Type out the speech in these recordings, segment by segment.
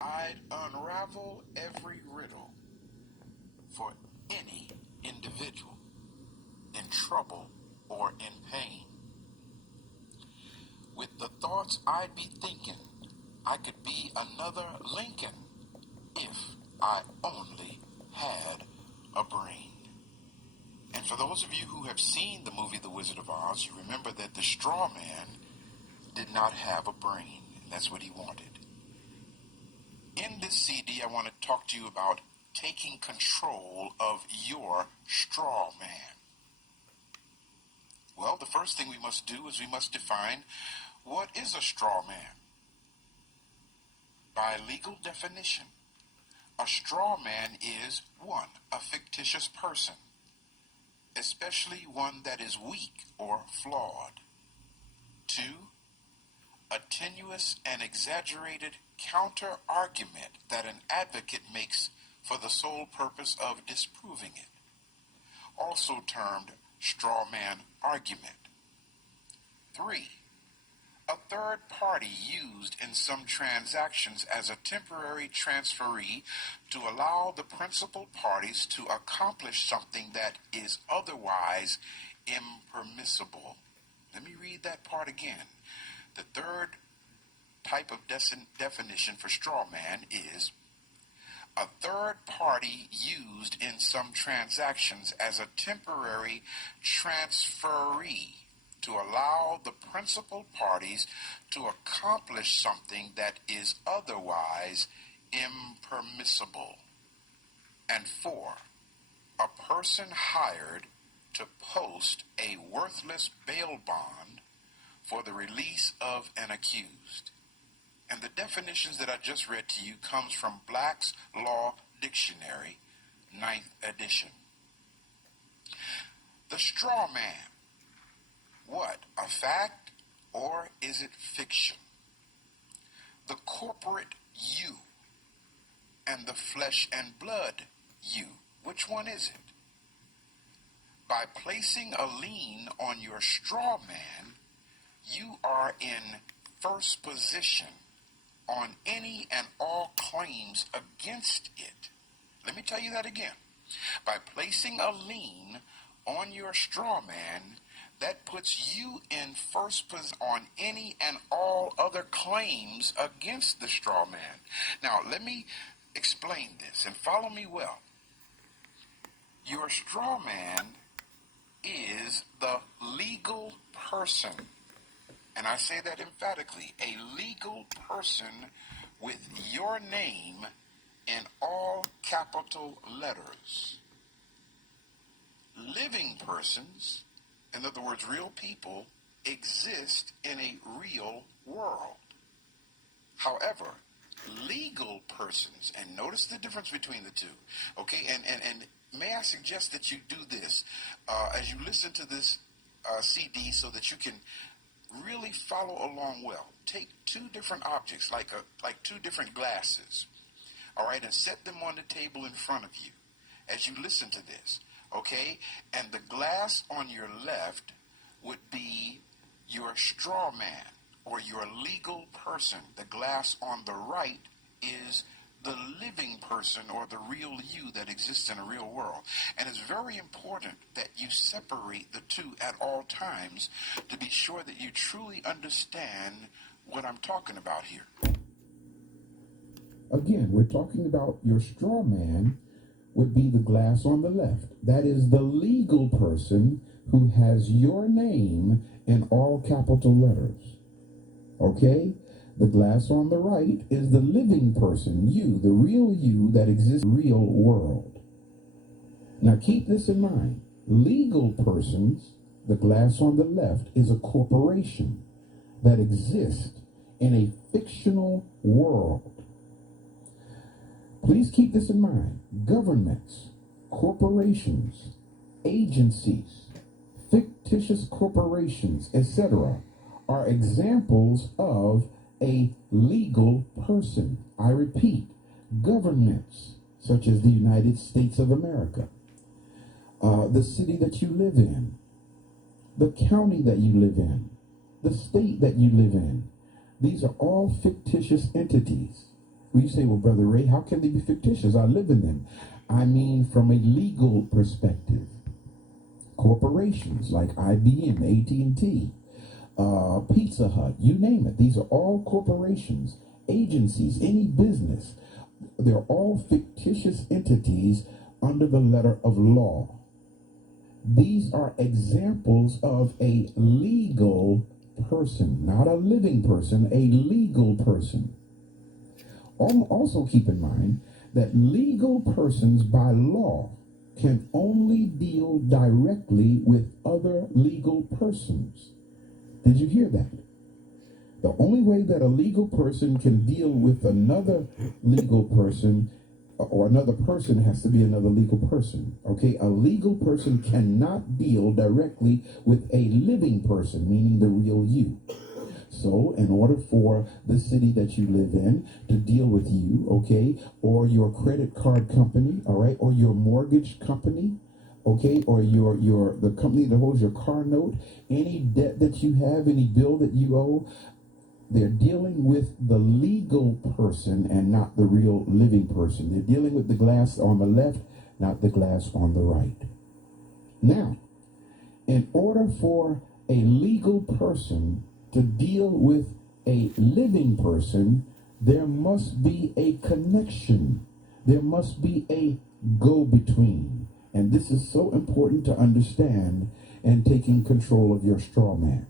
I'd unravel every riddle for any individual in trouble or in pain. With the thoughts I'd be thinking, I could be another Lincoln if I only had a brain. And for those of you who have seen the movie The Wizard of Oz, you remember that the Strawman did not have a brain, and that's what he wanted. In this CD, I want to talk to you about taking control of your straw man. Well, the first thing we must do is we must define what is a straw man. By legal definition, a straw man is 1. A fictitious person, especially one that is weak or flawed. 2. A tenuous and exaggerated counter-argument that an advocate makes for the sole purpose of disproving it, also termed straw man argument. 3. A third party used in some transactions as a temporary transferee to allow the principal parties to accomplish something that is otherwise impermissible. Let me read that part again. The third type of definition for straw man is a third party used in some transactions as a temporary transferee to allow the principal parties to accomplish something that is otherwise impermissible. And 4, a person hired to post a worthless bail bond for the release of an accused. And the definitions that I just read to you comes from Black's Law Dictionary, 9th edition. The straw man. What? A fact or is it fiction? The corporate you and the flesh and blood you. Which one is it? By placing a lien on your straw man, you are in first position on any and all claims against it. Let me tell you that again. By placing a lien on your straw man, that puts you in first position on any and all other claims against the straw man. Now, let me explain this and follow me well. Your straw man is the legal person. And I say that emphatically, a legal person with your name in all capital letters. Living persons, in other words, real people, exist in a real world. However, legal persons, and notice the difference between the two, okay? And may I suggest that you do this as you listen to this CD so that you can really follow along well. Take 2 different objects, like 2 different glasses, all right, and set them on the table in front of you as you listen to this, okay? And the glass on your left would be your straw man or your legal person. The glass on the right is the living person or the real you that exists in a real world. And it's very important that you separate the two at all times to be sure that you truly understand what I'm talking about here. Again, we're talking about your straw man would be the glass on the left. That is the legal person who has your name in all capital letters. Okay? The glass on the right is the living person, you, the real you that exists in the real world. Now keep this in mind. Legal persons, the glass on the left, is a corporation that exists in a fictional world. Please keep this in mind. Governments, corporations, agencies, fictitious corporations, etc., are examples of a legal person. I repeat, governments such as the United States of America, the city that you live in, the county that you live in, the state that you live in. These are all fictitious entities. Well, you say, well, Brother Ray, how can they be fictitious? I live in them. I mean, from a legal perspective, corporations like IBM, AT&T, Pizza Hut, you name it. These are all corporations, agencies, any business. They're all fictitious entities under the letter of law. These are examples of a legal person, not a living person, a legal person. Also keep in mind that legal persons by law can only deal directly with other legal persons. Did you hear that? The only way that a legal person can deal with another legal person, or another person, has to be another legal person. Okay, a legal person cannot deal directly with a living person, meaning the real you. So in order for the city that you live in to deal with you, okay, or your credit card company, all right, or your mortgage company, okay, or the company that holds your car note, any debt that you have, any bill that you owe, they're dealing with the legal person and not the real living person. They're dealing with the glass on the left, not the glass on the right. Now, in order for a legal person to deal with a living person, there must be a connection. There must be a go-between. And this is so important to understand in taking control of your straw man.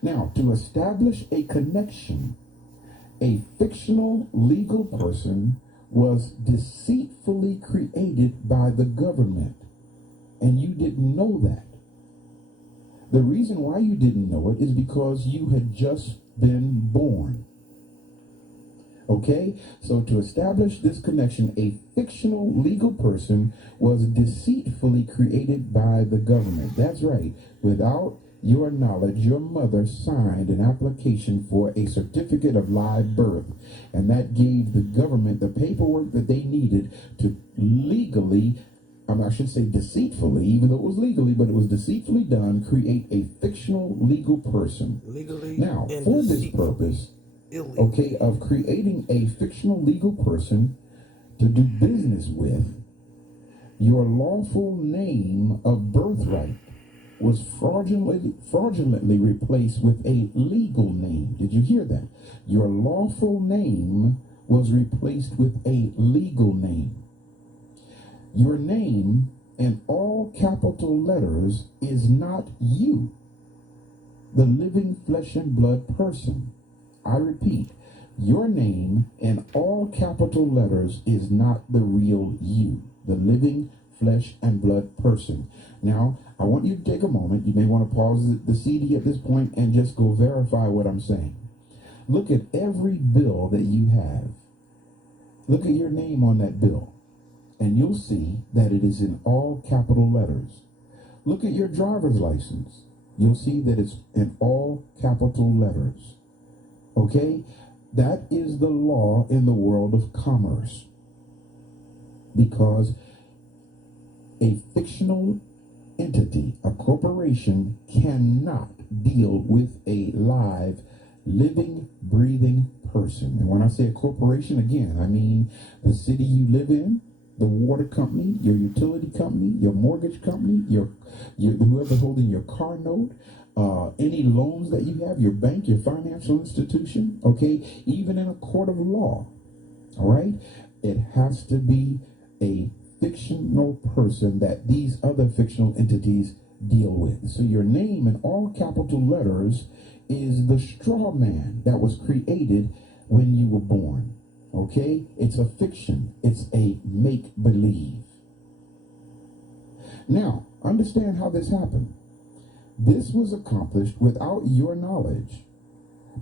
Now, to establish a connection, a fictional legal person was deceitfully created by the government. And you didn't know that. The reason why you didn't know it is because you had just been born. Okay? So to establish this connection, a fictional legal person was deceitfully created by the government. That's right. Without your knowledge, your mother signed an application for a certificate of live birth. And that gave the government the paperwork that they needed to legally, I should say deceitfully, even though it was legally, but it was deceitfully done, create a fictional legal person. Legally. Now, for this purpose, okay, of creating a fictional legal person to do business with, your lawful name of birthright was fraudulently replaced with a legal name. Did you hear that? Your lawful name was replaced with a legal name. Your name in all capital letters is not you, the living flesh and blood person. I repeat, your name in all capital letters is not the real you, the living flesh and blood person. Now, I want you to take a moment. You may want to pause the CD at this point and just go verify what I'm saying. Look at every bill that you have. Look at your name on that bill, and you'll see that it is in all capital letters. Look at your driver's license. You'll see that it's in all capital letters. Okay? That is the law in the world of commerce. Because a fictional entity, a corporation, cannot deal with a live, living, breathing person. And when I say a corporation, again, I mean the city you live in, the water company, your utility company, your mortgage company, your whoever holding your car note, any loans that you have, your bank, your financial institution, okay, even in a court of law, all right, it has to be a fictional person that these other fictional entities deal with. So your name in all capital letters is the straw man that was created when you were born. Okay? It's a fiction. It's a make-believe. Now, understand how this happened. This was accomplished without your knowledge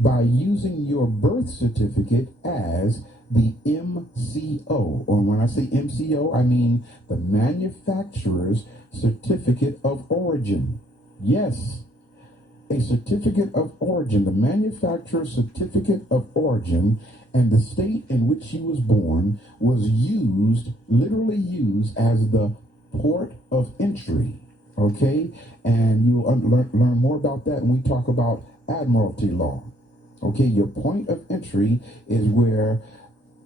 by using your birth certificate as the MCO. Or when I say MCO, I mean the manufacturer's certificate of origin. Yes, a certificate of origin, the manufacturer's certificate of origin, and the state in which she was born was used, literally used, as the port of entry. Okay? And you'll learn more about that when we talk about admiralty law. Okay? Your point of entry is where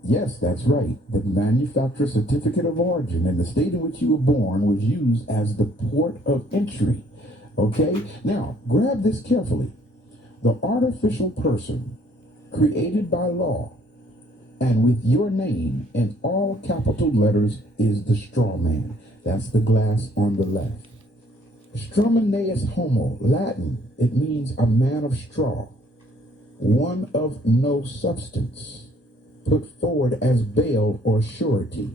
Yes, that's right. The manufacturer's certificate of origin and the state in which you were born was used as the port of entry. Okay? Now, grab this carefully. The artificial person created by law and with your name in all capital letters is the straw man. That's the glass on the left. Strawmaneus homo, Latin, it means a man of straw, one of no substance, put forward as bail or surety.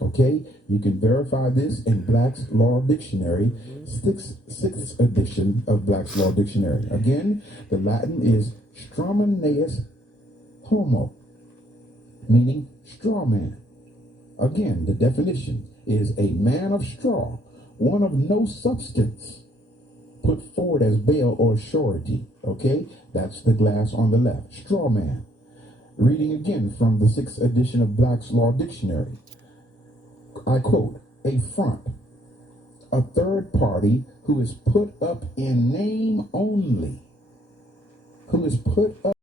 Okay, you can verify this in Black's Law Dictionary, sixth edition of Black's Law Dictionary. Again, the Latin is Strawmaneus homo, meaning straw man. Again, the definition is a man of straw, one of no substance, put forward as bail or surety. Okay, that's the glass on the left. Straw man. Reading again from the 6th edition of Black's Law Dictionary. I quote, a front, a third party who is put up in name only, who is put up